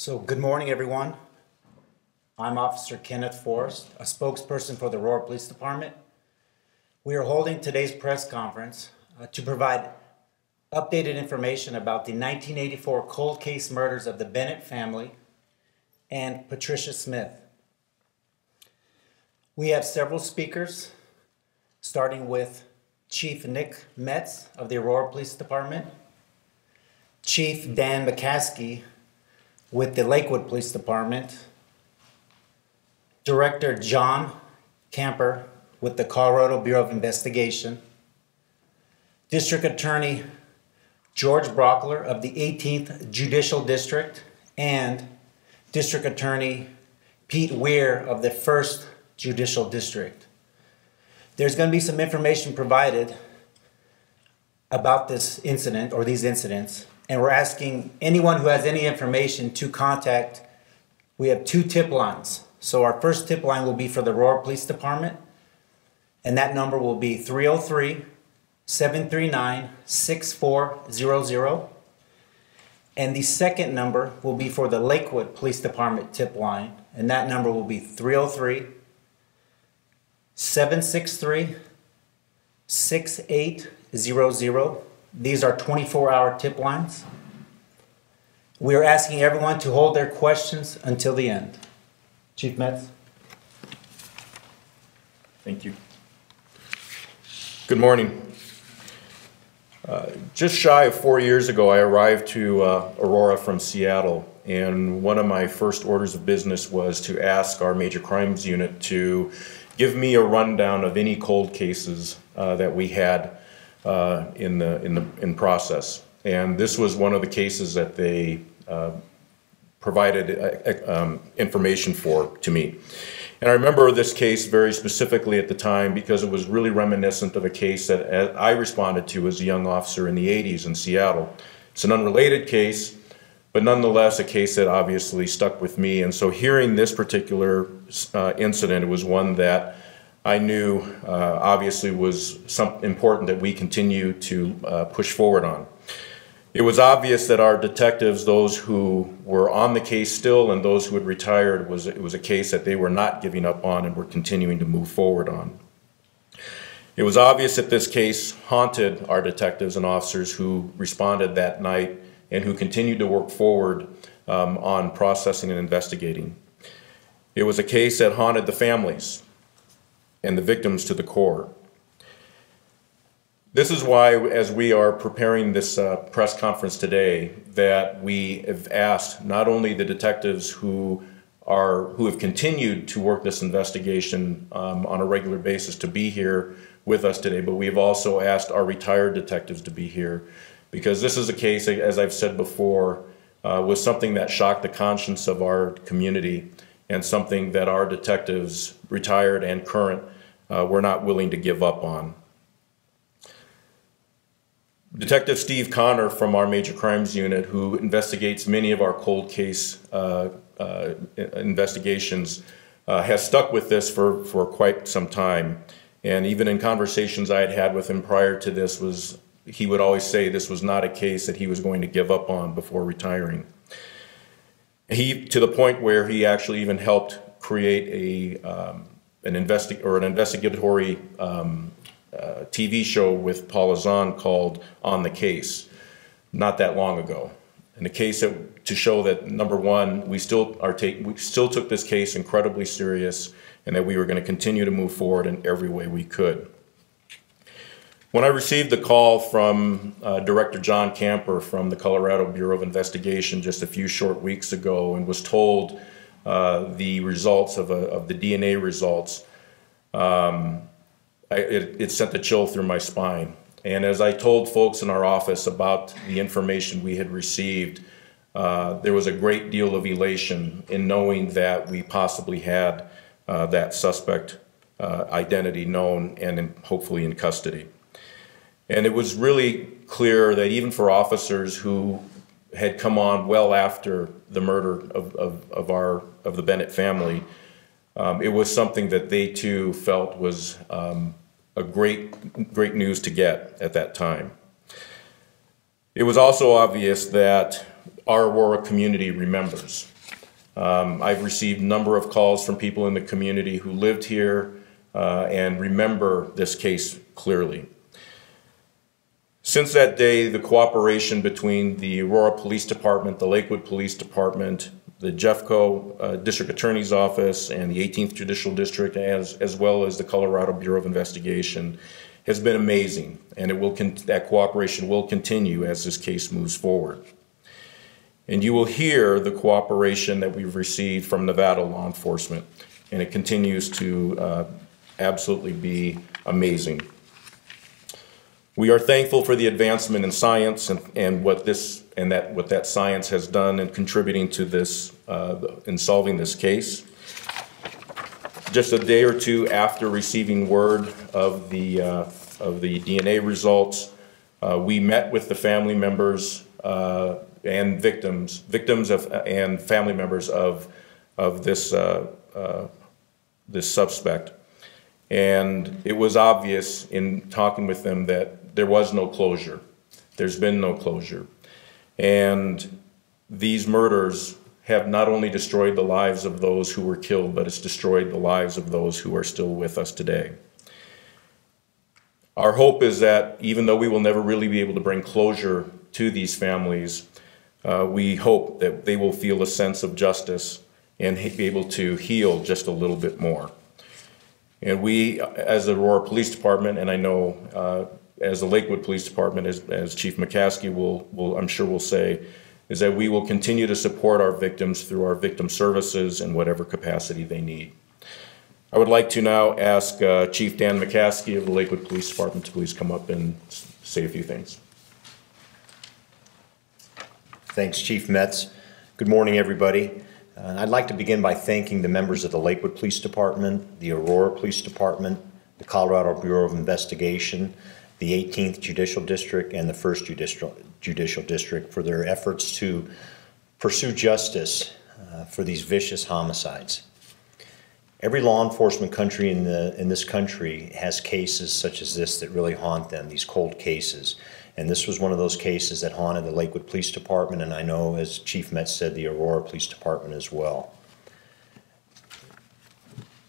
So good morning, everyone. I'm Officer Kenneth Forrest, a spokesperson for the Aurora Police Department. We are holding today's press conference to provide updated information about the 1984 cold case murders of the Bennett family and Patricia Smith. We have several speakers, starting with Chief Nick Metz of the Aurora Police Department, Chief Dan McCasky with the Lakewood Police Department, Director John Camper with the Colorado Bureau of Investigation, District Attorney George Brauchler of the 18th Judicial District, and District Attorney Pete Weir of the 1st Judicial District. There's going to be some information provided about this incident or these incidents, and we're asking anyone who has any information to contact. We have 2 tip lines. So our first tip line will be for the Aurora Police Department, and that number will be 303-739-6400. And the second number will be for the Lakewood Police Department tip line, and that number will be 303-763-6800. These are 24-hour tip lines. We are asking everyone to hold their questions until the end. Chief Metz. Thank you. Good morning. Just shy of 4 years ago, I arrived to Aurora from Seattle, and one of my first orders of business was to ask our major crimes unit to give me a rundown of any cold cases that we had in process. And this was one of the cases that they provided information to me. And I remember this case very specifically at the time because it was really reminiscent of a case that I responded to as a young officer in the 80s in Seattle. It's an unrelated case, but nonetheless a case that obviously stuck with me. And so hearing this particular incident, it was one that I knew obviously was something important that we continue to push forward on. It was obvious that our detectives, those who were on the case still and those who had retired, it was a case that they were not giving up on and were continuing to move forward on. It was obvious that this case haunted our detectives and officers who responded that night and who continued to work forward on processing and investigating. It was a case that haunted the families and the victims to the core. This is why, as we are preparing this press conference today, that we have asked not only the detectives who have continued to work this investigation on a regular basis to be here with us today, but we've also asked our retired detectives to be here, because this is a case, as I've said before, was something that shocked the conscience of our community and something that our detectives, retired and current, were not willing to give up on. Detective Steve Connor from our Major Crimes Unit, who investigates many of our cold case investigations, has stuck with this for quite some time. And even in conversations I had had with him prior to this, he would always say this was not a case that he was going to give up on before retiring. To the point where he actually even helped create an investigatory TV show with Paul Azan called On the Case, not that long ago. And the case to show that, number one, we still took this case incredibly serious, and that we were going to continue to move forward in every way we could. When I received the call from Director John Camper from the Colorado Bureau of Investigation just a few short weeks ago, and was told the results of the DNA results, it sent a chill through my spine. And as I told folks in our office about the information we had received, there was a great deal of elation in knowing that we possibly had that suspect identity known and hopefully in custody. And it was really clear that even for officers who had come on well after the murder of the Bennett family, it was something that they too felt was a great news to get at that time. It was also obvious that our Aurora community remembers. I've received a number of calls from people in the community who lived here and remember this case clearly. Since that day, the cooperation between the Aurora Police Department, the Lakewood Police Department, the Jeffco District Attorney's Office, and the 18th Judicial District, as well as the Colorado Bureau of Investigation, has been amazing, and that cooperation will continue as this case moves forward. And you will hear the cooperation that we've received from Nevada law enforcement, and it continues to absolutely be amazing. We are thankful for the advancement in science and what that science has done in contributing to this, in solving this case. Just a day or two after receiving word of the DNA results, we met with the family members and victims and family members of this this suspect, and it was obvious in talking with them that there was no closure. There's been no closure. And these murders have not only destroyed the lives of those who were killed, but it's destroyed the lives of those who are still with us today. Our hope is that even though we will never really be able to bring closure to these families, we hope that they will feel a sense of justice and be able to heal just a little bit more. And we, as the Aurora Police Department, and I know as the Lakewood Police Department, as Chief McCasky I'm sure will say, is that we will continue to support our victims through our victim services in whatever capacity they need. I would like to now ask Chief Dan McCasky of the Lakewood Police Department to please come up and say a few things. Thanks, Chief Metz. Good morning, everybody. I'd like to begin by thanking the members of the Lakewood Police Department, the Aurora Police Department, the Colorado Bureau of Investigation, the 18th Judicial District, and the 1st Judicial District for their efforts to pursue justice for these vicious homicides. Every law enforcement country in this country has cases such as this that really haunt them, these cold cases. And this was one of those cases that haunted the Lakewood Police Department, and I know, as Chief Metz said, the Aurora Police Department as well.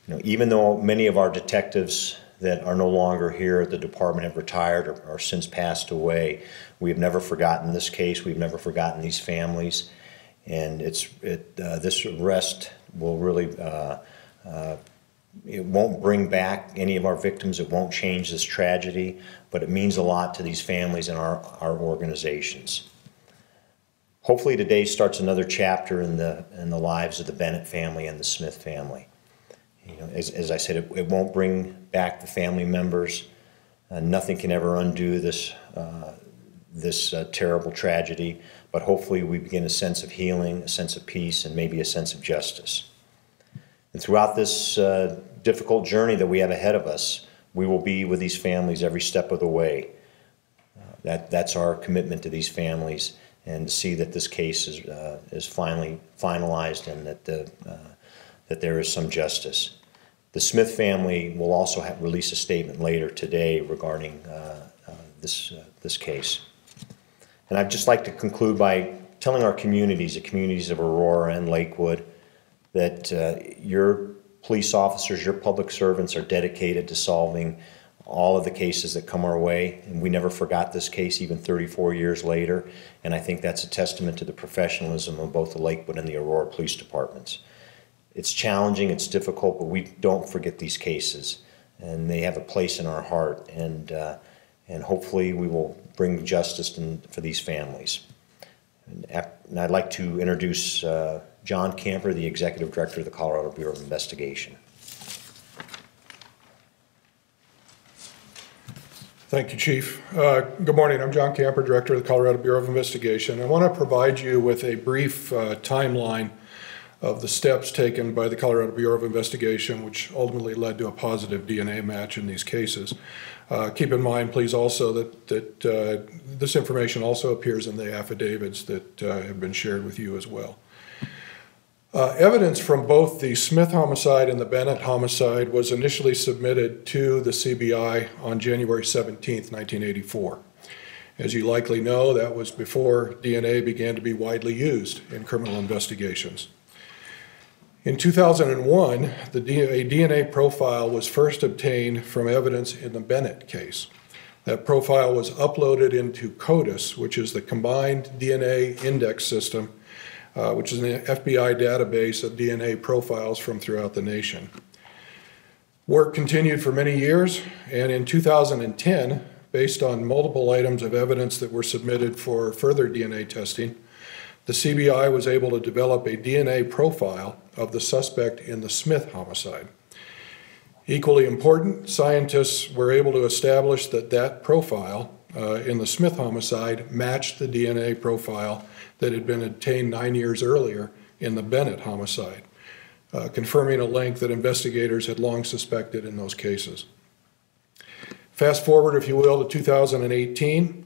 You know, even though many of our detectives that are no longer here at the department have retired or since passed away, we have never forgotten this case. We've never forgotten these families, and this arrest will really it won't bring back any of our victims. It won't change this tragedy, but it means a lot to these families and our organizations. Hopefully today starts another chapter in the lives of the Bennett family and the Smith family. You know, as I said, it won't bring back the family members. Nothing can ever undo this terrible tragedy, but hopefully we begin a sense of healing, a sense of peace, and maybe a sense of justice. And throughout this difficult journey that we have ahead of us, we will be with these families every step of the way. That's our commitment to these families, and to see that this case is finally finalized and that there is some justice. The Smith family will also release a statement later today regarding this case. And I'd just like to conclude by telling our communities, the communities of Aurora and Lakewood, that your police officers, your public servants are dedicated to solving all of the cases that come our way. And we never forgot this case even 34 years later. And I think that's a testament to the professionalism of both the Lakewood and the Aurora Police Departments. It's challenging, it's difficult, but we don't forget these cases. And they have a place in our heart. And hopefully we will bring justice for these families. And I'd like to introduce John Camper, the Executive Director of the Colorado Bureau of Investigation. Thank you, Chief. Good morning. I'm John Camper, Director of the Colorado Bureau of Investigation. I want to provide you with a brief timeline of the steps taken by the Colorado Bureau of Investigation, which ultimately led to a positive DNA match in these cases. Keep in mind, please, also that this information also appears in the affidavits that have been shared with you as well. Evidence from both the Smith homicide and the Bennett homicide was initially submitted to the CBI on January 17, 1984. As you likely know, that was before DNA began to be widely used in criminal investigations. In 2001, a DNA profile was first obtained from evidence in the Bennett case. That profile was uploaded into CODIS, which is the Combined DNA Index System, which is an FBI database of DNA profiles from throughout the nation. Work continued for many years, and in 2010, based on multiple items of evidence that were submitted for further DNA testing, the CBI was able to develop a DNA profile of the suspect in the Smith homicide. Equally important, scientists were able to establish that that profile in the Smith homicide matched the DNA profile that had been obtained 9 years earlier in the Bennett homicide, confirming a link that investigators had long suspected in those cases. Fast forward, if you will, to 2018.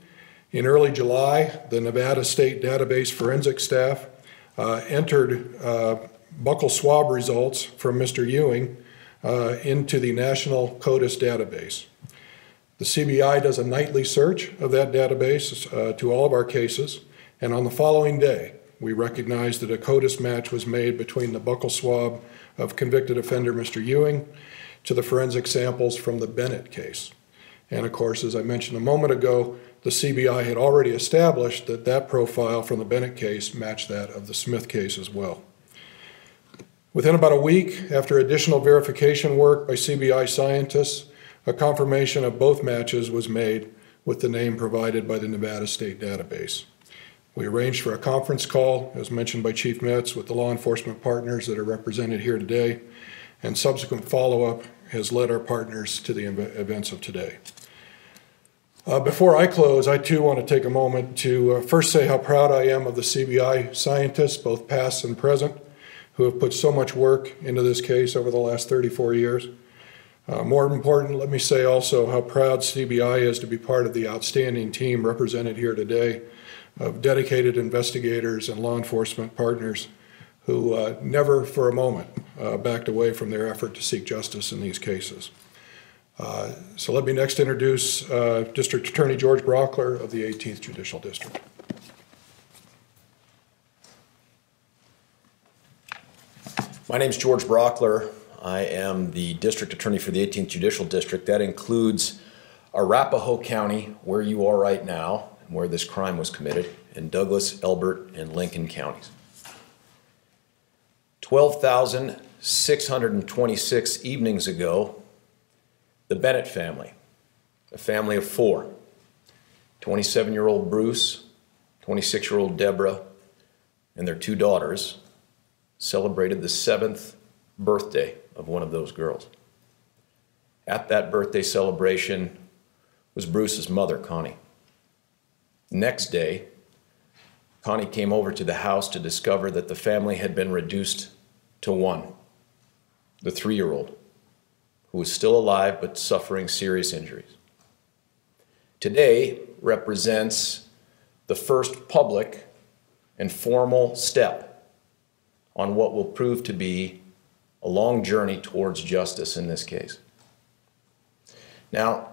In early July, the Nevada State Database forensic staff entered buccal swab results from Mr. Ewing into the National CODIS database. The CBI does a nightly search of that database to all of our cases, and on the following day, we recognized that a CODIS match was made between the buccal swab of convicted offender Mr. Ewing to the forensic samples from the Bennett case. And of course, as I mentioned a moment ago, the CBI had already established that that profile from the Bennett case matched that of the Smith case as well. Within about a week, after additional verification work by CBI scientists, a confirmation of both matches was made with the name provided by the Nevada State Database. We arranged for a conference call, as mentioned by Chief Metz, with the law enforcement partners that are represented here today, and subsequent follow-up has led our partners to the events of today. Before I close, I too want to take a moment to first say how proud I am of the CBI scientists, both past and present, who have put so much work into this case over the last 34 years. More important, let me say also how proud CBI is to be part of the outstanding team represented here today of dedicated investigators and law enforcement partners who never for a moment backed away from their effort to seek justice in these cases. So let me next introduce District Attorney George Brauchler of the 18th Judicial District. My name is George Brauchler. I am the District Attorney for the 18th Judicial District. That includes Arapahoe County, where you are right now, and where this crime was committed, and Douglas, Elbert, and Lincoln counties. 12,626 evenings ago, the Bennett family, a family of four, 27-year-old Bruce, 26-year-old Deborah, and their two daughters, celebrated the 7th birthday of one of those girls. At that birthday celebration was Bruce's mother, Connie. Next day, Connie came over to the house to discover that the family had been reduced to one, the 3-year-old, who was still alive but suffering serious injuries. Today represents the first public and formal step on what will prove to be a long journey towards justice in this case. Now,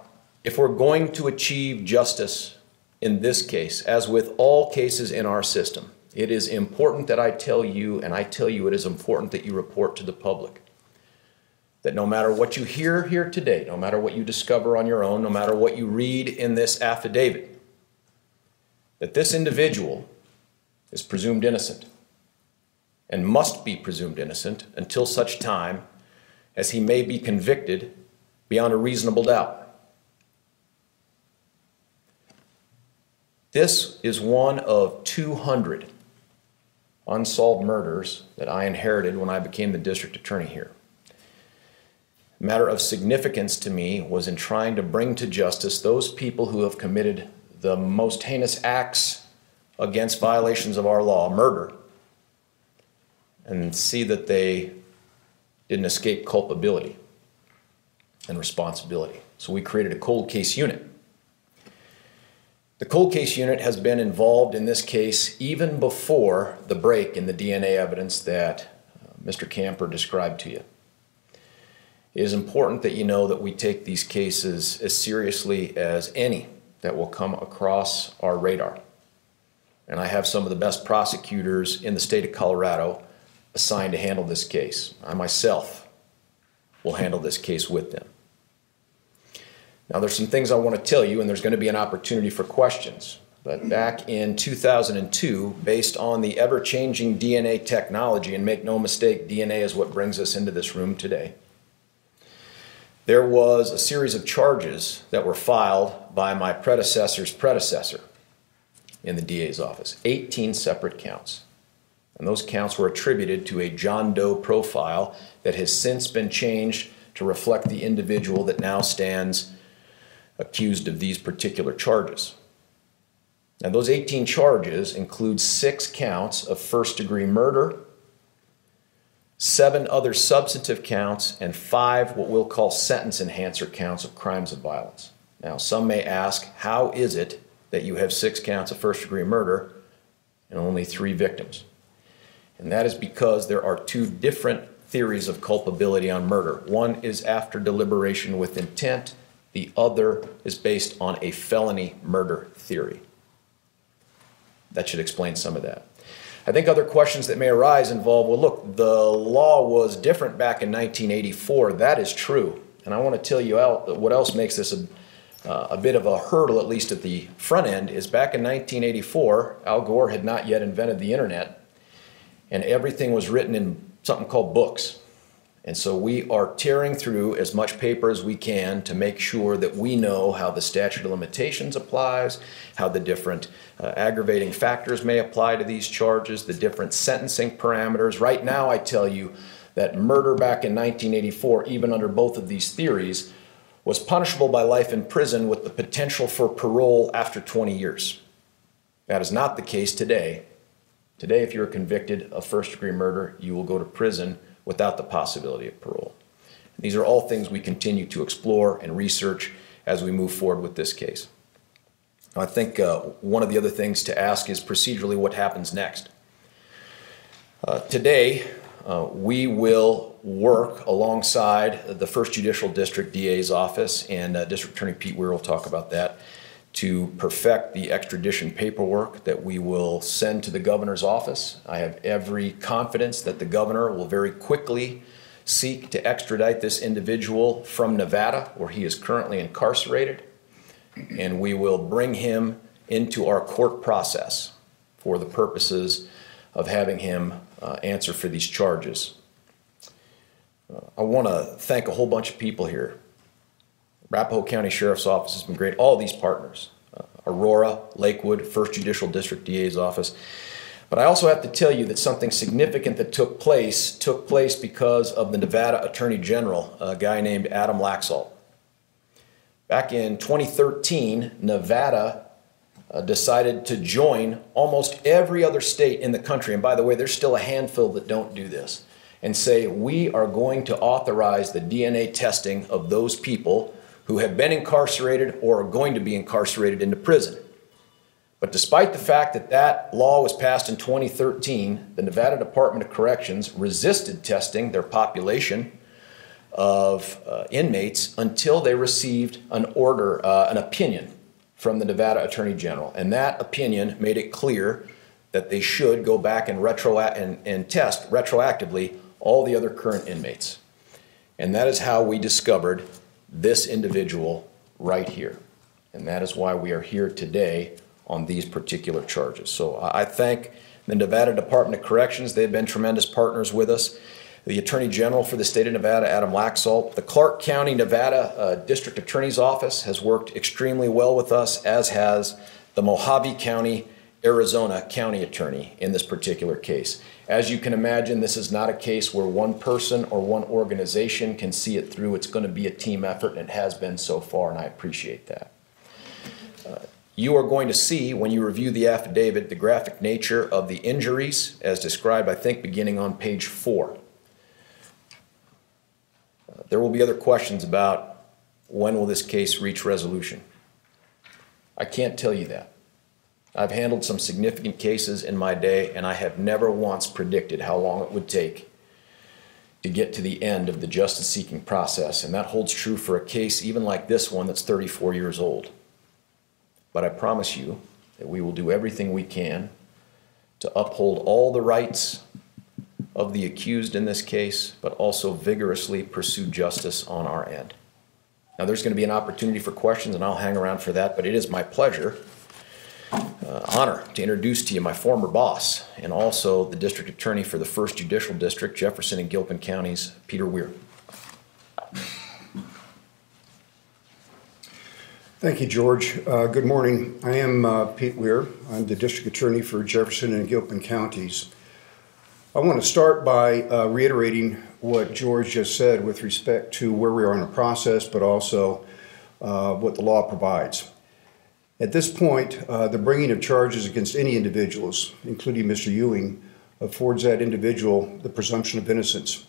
if we're going to achieve justice in this case, as with all cases in our system, it is important that I tell you, and I tell you it is important that you report to the public, that no matter what you hear here today, no matter what you discover on your own, no matter what you read in this affidavit, that this individual is presumed innocent and must be presumed innocent until such time as he may be convicted beyond a reasonable doubt. This is one of 200 unsolved murders that I inherited when I became the district attorney here. A matter of significance to me was in trying to bring to justice those people who have committed the most heinous acts against violations of our law, murder, and see that they didn't escape culpability and responsibility. So we created a cold case unit. The cold case unit has been involved in this case even before the break in the DNA evidence that Mr. Camper described to you. It is important that you know that we take these cases as seriously as any that will come across our radar. And I have some of the best prosecutors in the state of Colorado assigned to handle this case. I myself will handle this case with them. Now, there's some things I want to tell you, and there's going to be an opportunity for questions. But back in 2002, based on the ever-changing DNA technology, and make no mistake, DNA is what brings us into this room today, there was a series of charges that were filed by my predecessor's predecessor in the DA's office, 18 separate counts. And those counts were attributed to a John Doe profile that has since been changed to reflect the individual that now stands accused of these particular charges. Now, those 18 charges include 6 counts of first-degree murder, 7 other substantive counts, and 5 what we'll call sentence enhancer counts of crimes of violence. Now, some may ask, how is it that you have 6 counts of first-degree murder and only 3 victims? And that is because there are 2 different theories of culpability on murder. One is after deliberation with intent. The other is based on a felony murder theory. That should explain some of that. I think other questions that may arise involve, well, look, the law was different back in 1984. That is true. And I want to tell you what else makes this a bit of a hurdle, at least at the front end, is back in 1984, Al Gore had not yet invented the internet, and everything was written in something called books. And so we are tearing through as much paper as we can to make sure that we know how the statute of limitations applies, how the different aggravating factors may apply to these charges, the different sentencing parameters. Right now, I tell you that murder back in 1984, even under both of these theories, was punishable by life in prison with the potential for parole after 20 years. That is not the case today. Today, if you're convicted of first-degree murder, you will go to prison without the possibility of parole. And these are all things we continue to explore and research as we move forward with this case. I think one of the other things to ask is procedurally what happens next. Today, we will work alongside the 1st Judicial District DA's office, and District Attorney Pete Weir will talk about that, to perfect the extradition paperwork that we will send to the governor's office. I have every confidence that the governor will very quickly seek to extradite this individual from Nevada, where he is currently incarcerated, and we will bring him into our court process for the purposes of having him answer for these charges. I want to thank a whole bunch of people here. Arapahoe County Sheriff's Office has been great. All these partners, Aurora, Lakewood, 1st Judicial District DA's office. But I also have to tell you that something significant that took place because of the Nevada Attorney General, a guy named Adam Laxalt. Back in 2013, Nevada decided to join almost every other state in the country, and by the way, there's still a handful that don't do this, and say we are going to authorize the DNA testing of those people who have been incarcerated or are going to be incarcerated into prison. But despite the fact that that law was passed in 2013, the Nevada Department of Corrections resisted testing their population of inmates until they received an order, an opinion from the Nevada Attorney General. And that opinion made it clear that they should go back and test retroactively all the other current inmates. And that is how we discovered this individual right here. And that is why we are here today on these particular charges. So I thank the Nevada Department of Corrections. They've been tremendous partners with us. The Attorney General for the state of Nevada, Adam Laxalt. The Clark County, Nevada District Attorney's Office has worked extremely well with us, as has the Mojave County, Arizona County Attorney in this particular case. As you can imagine, this is not a case where one person or one organization can see it through. It's going to be a team effort, and it has been so far, and I appreciate that. You are going to see, when you review the affidavit, the graphic nature of the injuries as described, I think, beginning on page 4. There will be other questions about when will this case reach resolution. I can't tell you that. I've handled some significant cases in my day, and I have never once predicted how long it would take to get to the end of the justice-seeking process, and that holds true for a case even like this one that's 34 years old. but I promise you that we will do everything we can to uphold all the rights of the accused in this case, but also vigorously pursue justice on our end. Now, there's going to be an opportunity for questions, and I'll hang around for that, but it is my pleasure, honor, to introduce to you my former boss and also the district attorney for the 1st Judicial District, Jefferson and Gilpin Counties, Peter Weir. Thank you, George. Good morning. I am Pete Weir. I'm the district attorney for Jefferson and Gilpin Counties. I want to start by reiterating what George just said with respect to where we are in the process, but also what the law provides. At this point, the bringing of charges against any individuals, including Mr. Ewing, affords that individual the presumption of innocence.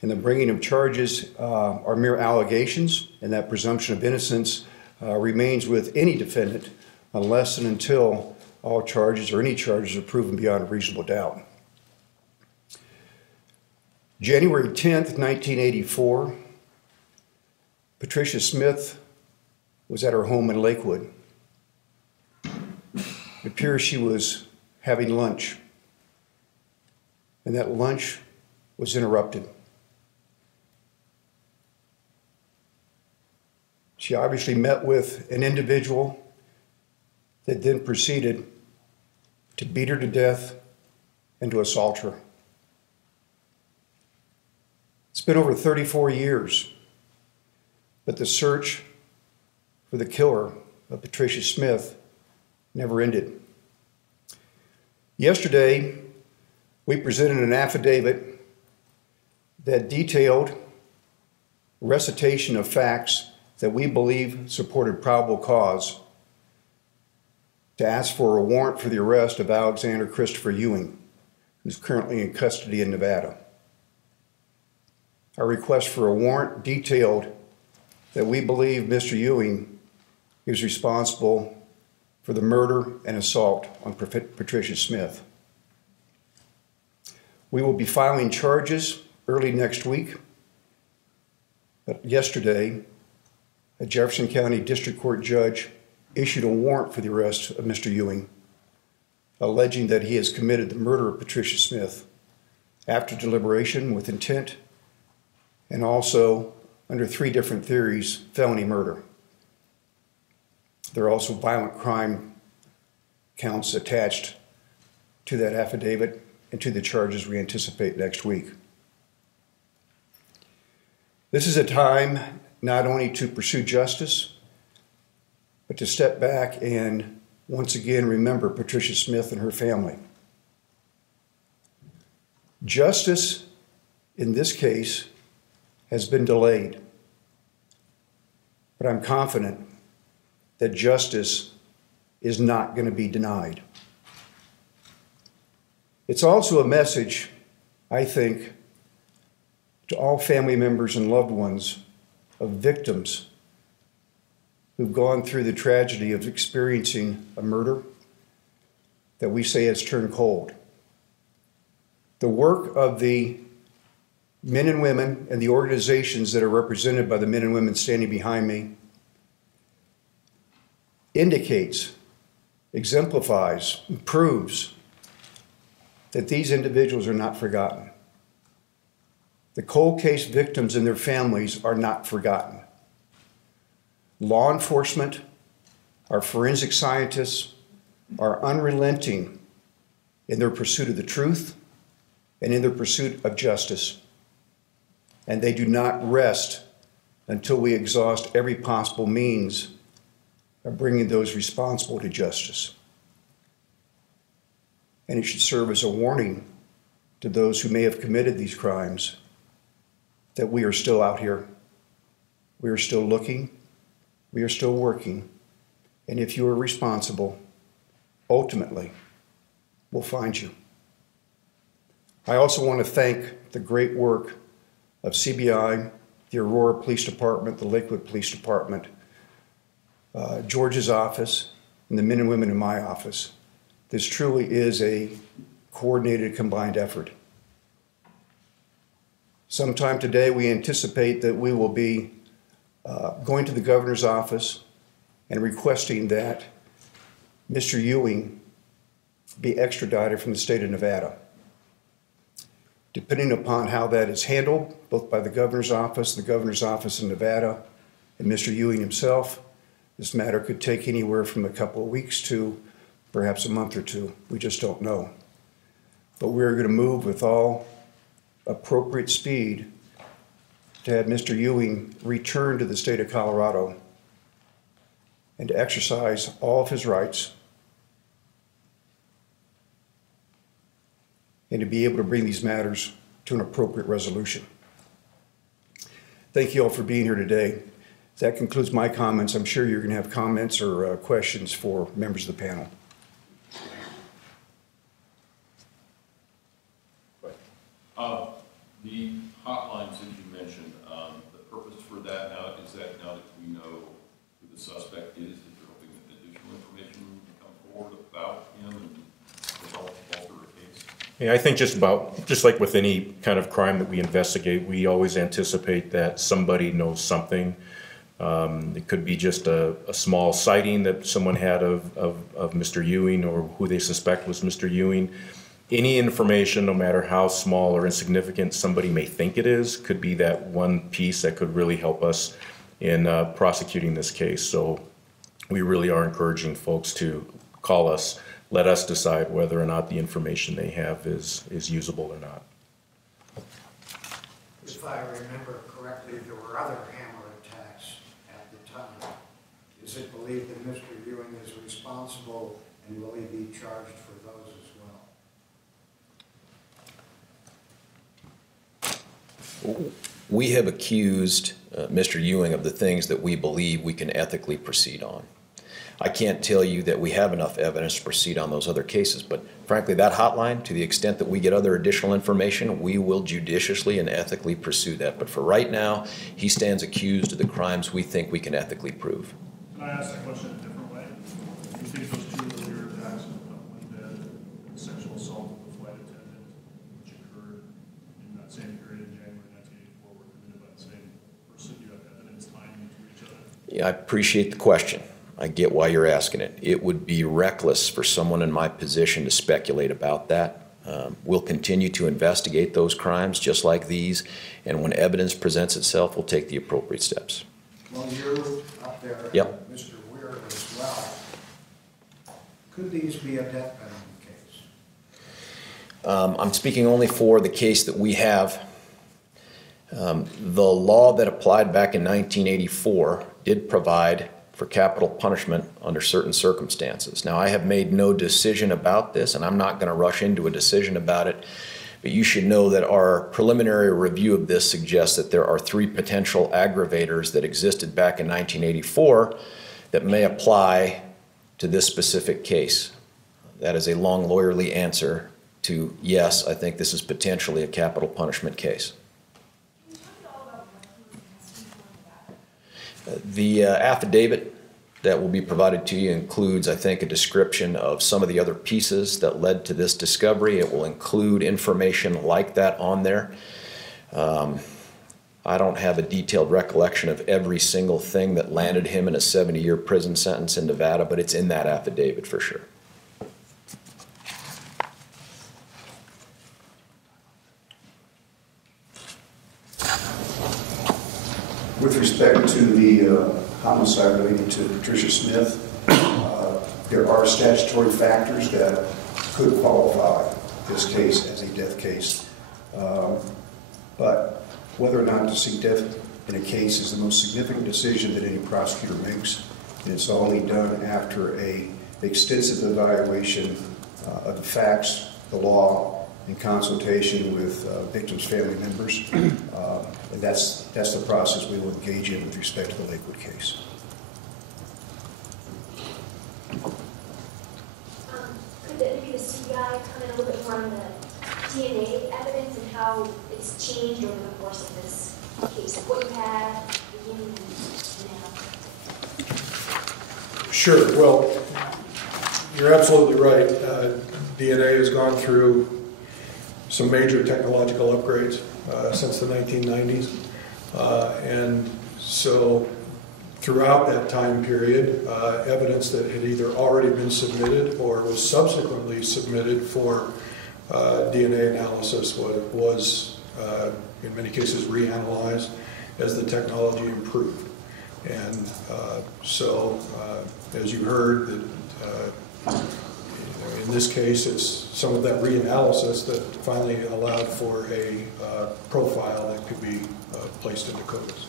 And the bringing of charges are mere allegations, and that presumption of innocence remains with any defendant unless and until all charges or any charges are proven beyond a reasonable doubt. January 10th, 1984, Patricia Smith was at her home in Lakewood. It appears she was having lunch, and that lunch was interrupted. She obviously met with an individual that then proceeded to beat her to death and to assault her. It's been over 34 years, but the search for the killer of Patricia Smith never ended. Yesterday, we presented an affidavit that detailed recitation of facts that we believe supported probable cause to ask for a warrant for the arrest of Alexander Christopher Ewing, who's currently in custody in Nevada. Our request for a warrant detailed that we believe Mr. Ewing is responsible for the murder and assault on Patricia Smith. We will be filing charges early next week, but yesterday, a Jefferson County District Court judge issued a warrant for the arrest of Mr. Ewing, alleging that he has committed the murder of Patricia Smith after deliberation with intent and also under 3 different theories, felony murder. There are also violent crime counts attached to that affidavit and to the charges we anticipate next week. This is a time not only to pursue justice, but to step back and once again remember Patricia Smith and her family. Justice in this case has been delayed, but I'm confident that justice is not going to be denied. It's also a message, I think, to all family members and loved ones of victims who've gone through the tragedy of experiencing a murder that we say has turned cold. The work of the men and women and the organizations that are represented by the men and women standing behind me indicates, exemplifies, and proves that these individuals are not forgotten. The cold case victims and their families are not forgotten. Law enforcement, our forensic scientists are unrelenting in their pursuit of the truth and in their pursuit of justice. And they do not rest until we exhaust every possible means of bringing those responsible to justice. And it should serve as a warning to those who may have committed these crimes that we are still out here. We are still looking. We are still working. And if you are responsible, ultimately, we'll find you. I also want to thank the great work of CBI, the Aurora Police Department, the Lakewood Police Department, George's office, and the men and women in my office. This truly is a coordinated, combined effort. Sometime today, we anticipate that we will be going to the governor's office and requesting that Mr. Ewing be extradited from the state of Nevada. Depending upon how that is handled, both by the governor's office in Nevada, and Mr. Ewing himself, this matter could take anywhere from a couple of weeks to perhaps a month or two. We just don't know. But we're going to move with all appropriate speed to have Mr. Ewing return to the state of Colorado and to exercise all of his rights and to be able to bring these matters to an appropriate resolution. Thank you all for being here today. That concludes my comments. I'm sure you're going to have comments or questions for members of the panel. The hotlines that you mentioned, the purpose for that now is that now that we know who the suspect is, that you're hoping that additional information will come forward about him and help alter a case? Yeah, I think just like with any kind of crime that we investigate, we always anticipate that somebody knows something. It could be just a small sighting that someone had of Mr. Ewing or who they suspect was Mr. Ewing. Any information, no matter how small or insignificant somebody may think it is, could be that one piece that could really help us in prosecuting this case. So we really are encouraging folks to call us, let us decide whether or not the information they have is usable or not. If I remember correctly, there were other hammer attacks at the time. Is it believed that Mr. Ewing is responsible, and will he be charged for those as well? We have accused Mr. Ewing of the things that we believe we can ethically proceed on. I can't tell you that we have enough evidence to proceed on those other cases, but frankly, that hotline, to the extent that we get other additional information, we will judiciously and ethically pursue that. But for right now, he stands accused of the crimes we think we can ethically prove. Can I ask that question a different way? Do you think those two earlier attacks when the sexual assault of the flight attendant, which occurred in that same period in January 1984, were committed by the same person? Do you have evidence tying them to each other? Yeah, I appreciate the question. I get why you're asking it. It would be reckless for someone in my position to speculate about that. We'll continue to investigate those crimes just like these, and when evidence presents itself, we'll take the appropriate steps. Well, you're up there, Yep. Mr. Weir as well. Could these be a death penalty case? I'm speaking only for the case that we have. The law that applied back in 1984 did provide for capital punishment under certain circumstances. Now, I have made no decision about this, and I'm not going to rush into a decision about it, but you should know that our preliminary review of this suggests that there are 3 potential aggravators that existed back in 1984 that may apply to this specific case. That is a long lawyerly answer to yes, I think this is potentially a capital punishment case. The affidavit that will be provided to you includes, I think, a description of some of the other pieces that led to this discovery. It will include information like that on there. I don't have a detailed recollection of every single thing that landed him in a 70-year prison sentence in Nevada, but it's in that affidavit for sure. With respect to the homicide related to Patricia Smith, there are statutory factors that could qualify this case as a death case. But whether or not to seek death in a case is the most significant decision that any prosecutor makes, and it's only done after an extensive evaluation of the facts, the law, in consultation with victims' family members. And that's the process we will engage in with respect to the Lakewood case. Could maybe the CBI comment a little bit more on the DNA evidence and how it's changed over the course of this case? Like what you had beginning and now? Sure. Well, you're absolutely right. DNA has gone through some major technological upgrades since the 1990s. And so throughout that time period, evidence that had either already been submitted or was subsequently submitted for DNA analysis was in many cases reanalyzed as the technology improved. And so, as you heard, that in this case, it's some of that reanalysis that finally allowed for a profile that could be placed into CODIS.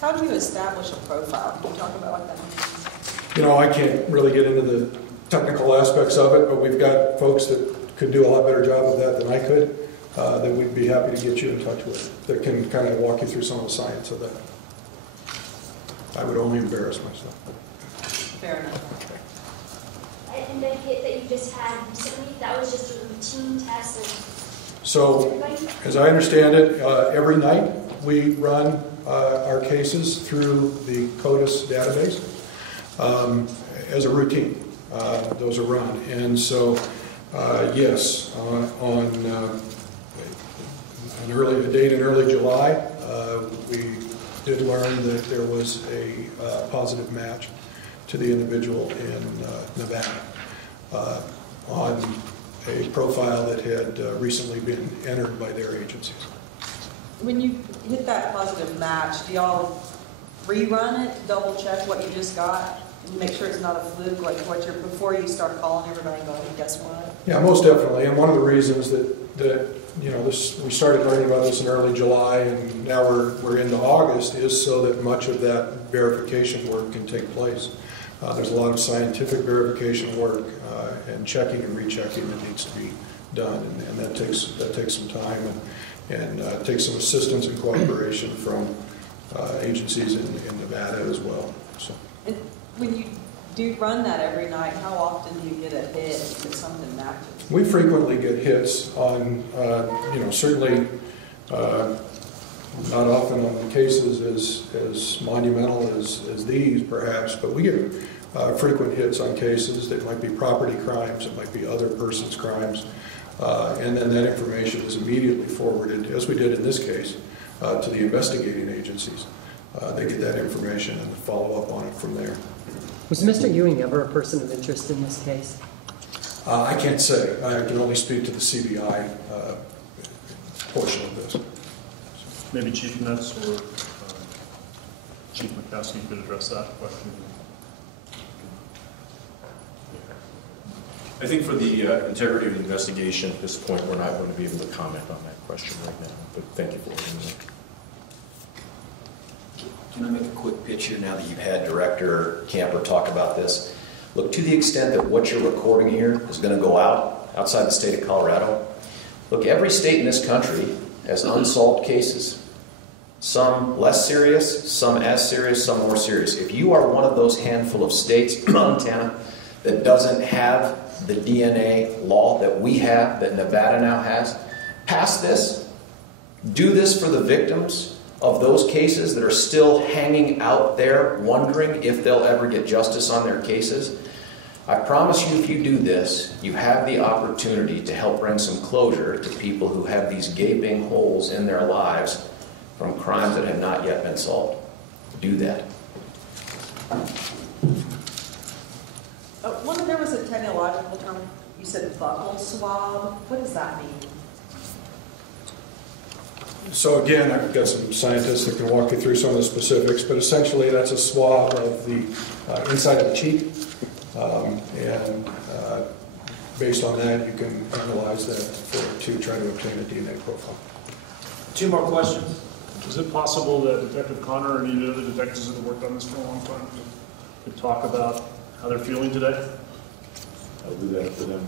How do you establish a profile? Can you talk about what that means? You know, I can't really get into the technical aspects of it, but we've got folks that could do a lot better job of that than I could, that we'd be happy to get you in touch with, that can kind of walk you through some of the science of that. I would only embarrass myself. Fair enough. And the hit that you just had recently, that was just a routine test? So, as I understand it, every night we run our cases through the CODIS database as a routine. Those are run. And so, yes, on a date in early July, we did learn that there was a positive match to the individual in Nevada on a profile that had recently been entered by their agencies. When you hit that positive match, do y'all rerun it, double check what you just got, and make sure it's not a fluke, like what you're, before you start calling everybody and going, guess what? Yeah, most definitely. And one of the reasons that you know, we started learning about this in early July, and now we're into August, is so that much of that verification work can take place. There's a lot of scientific verification work and checking and rechecking that needs to be done, and that takes some time and takes some assistance and cooperation from agencies in Nevada as well. So. And when you do run that every night, how often do you get a hit that something matches? We frequently get hits on, you know, certainly not often on cases as monumental as these, perhaps, but we get frequent hits on cases that might be property crimes, it might be other persons' crimes, and then that information is immediately forwarded, as we did in this case, to the investigating agencies. They get that information and follow up on it from there. Was Mr. Ewing ever a person of interest in this case? I can't say. I can only speak to the CBI portion of this. Maybe Chief Metz or Chief McCasky could address that question. I think for the integrity of the investigation at this point, we're not going to be able to comment on that question right now, but thank you for it. Can I make a quick pitch here now that you've had Director Camper talk about this? Look, to the extent that what you're recording here is going to go outside the state of Colorado, look, every state in this country has unsolved cases. Some less serious, some as serious, some more serious. If you are one of those handful of states, Montana, that doesn't have the DNA law that we have, that Nevada now has, pass this. Do this for the victims of those cases that are still hanging out there wondering if they'll ever get justice on their cases. I promise you, if you do this, you have the opportunity to help bring some closure to people who have these gaping holes in their lives from crimes that have not yet been solved. Do that. There was a technological term, you said buccal swab. What does that mean? So again, I've got some scientists that can walk you through some of the specifics, but essentially that's a swab of the inside of the cheek, and based on that you can analyze that to try to obtain a DNA profile. 2 more questions. Is it possible that Detective Connor or any of the other detectives that have worked on this for a long time could talk about how they're feeling today? I'll do that for them.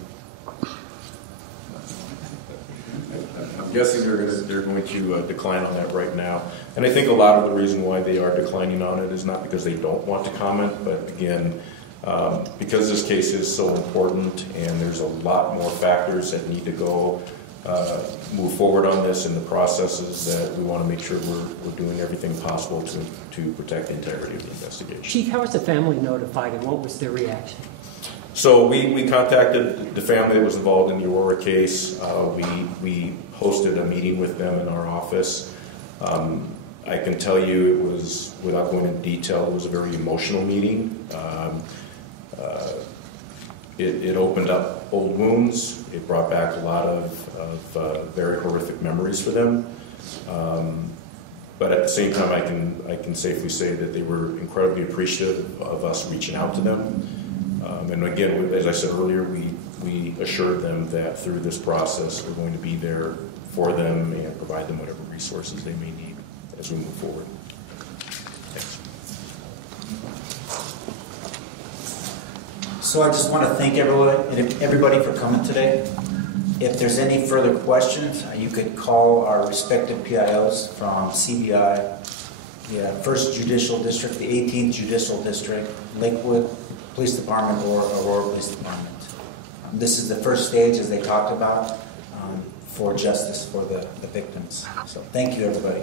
I'm guessing they're going to decline on that right now. And I think a lot of the reason why they are declining on it is not because they don't want to comment, but again, because this case is so important and there's a lot more factors that need to go move forward on this and the processes, that we want to make sure we're doing everything possible to protect the integrity of the investigation. Chief, how was the family notified and what was their reaction? So we contacted the family that was involved in the Aurora case. We hosted a meeting with them in our office. I can tell you it was, without going into detail, it was a very emotional meeting. It opened up old wounds. It brought back a lot of very horrific memories for them. But at the same time, I can safely say that they were incredibly appreciative of us reaching out to them. And again, as I said earlier, we assured them that through this process, we're going to be there for them and provide them whatever resources they may need as we move forward. Thanks. So I just want to thank everybody for coming today. If there's any further questions, you could call our respective PIOs from CBI, the 1st Judicial District, the 18th Judicial District, Lakewood Police Department, or Aurora Police Department. This is the first stage, as they talked about, for justice for the victims. So thank you, everybody.